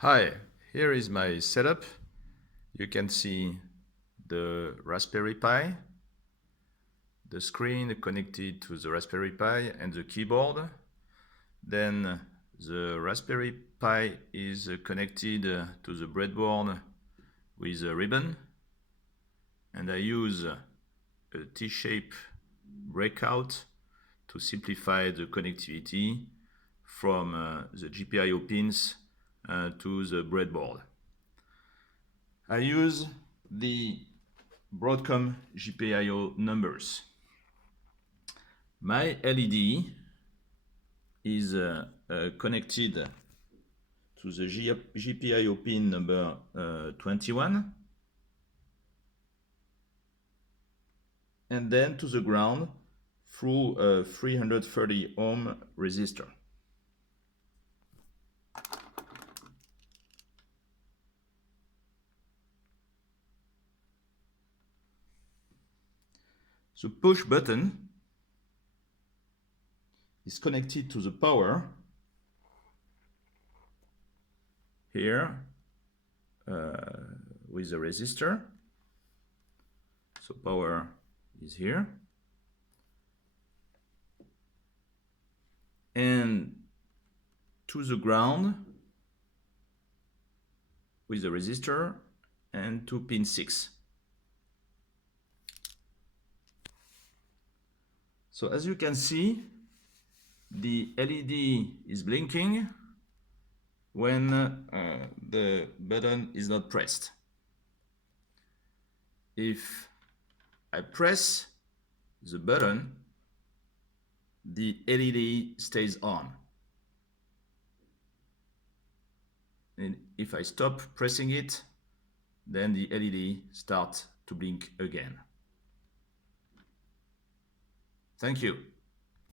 Hi, here is my setup. You can see the Raspberry Pi, the screen connected to the Raspberry Pi and the keyboard. Then the Raspberry Pi is connected to the breadboard with a ribbon, and I use a T-shape breakout to simplify the connectivity from the GPIO pins to the breadboard. I use the Broadcom GPIO numbers. My LED is connected to the GPIO pin number 21, and then to the ground through a 330 ohm resistor. The push button is connected to the power here with the resistor. So power is here. And to the ground with the resistor and to pin 6. So as you can see, the LED is blinking when the button is not pressed. If I press the button, the LED stays on. And if I stop pressing it, then the LED starts to blink again. Thank you.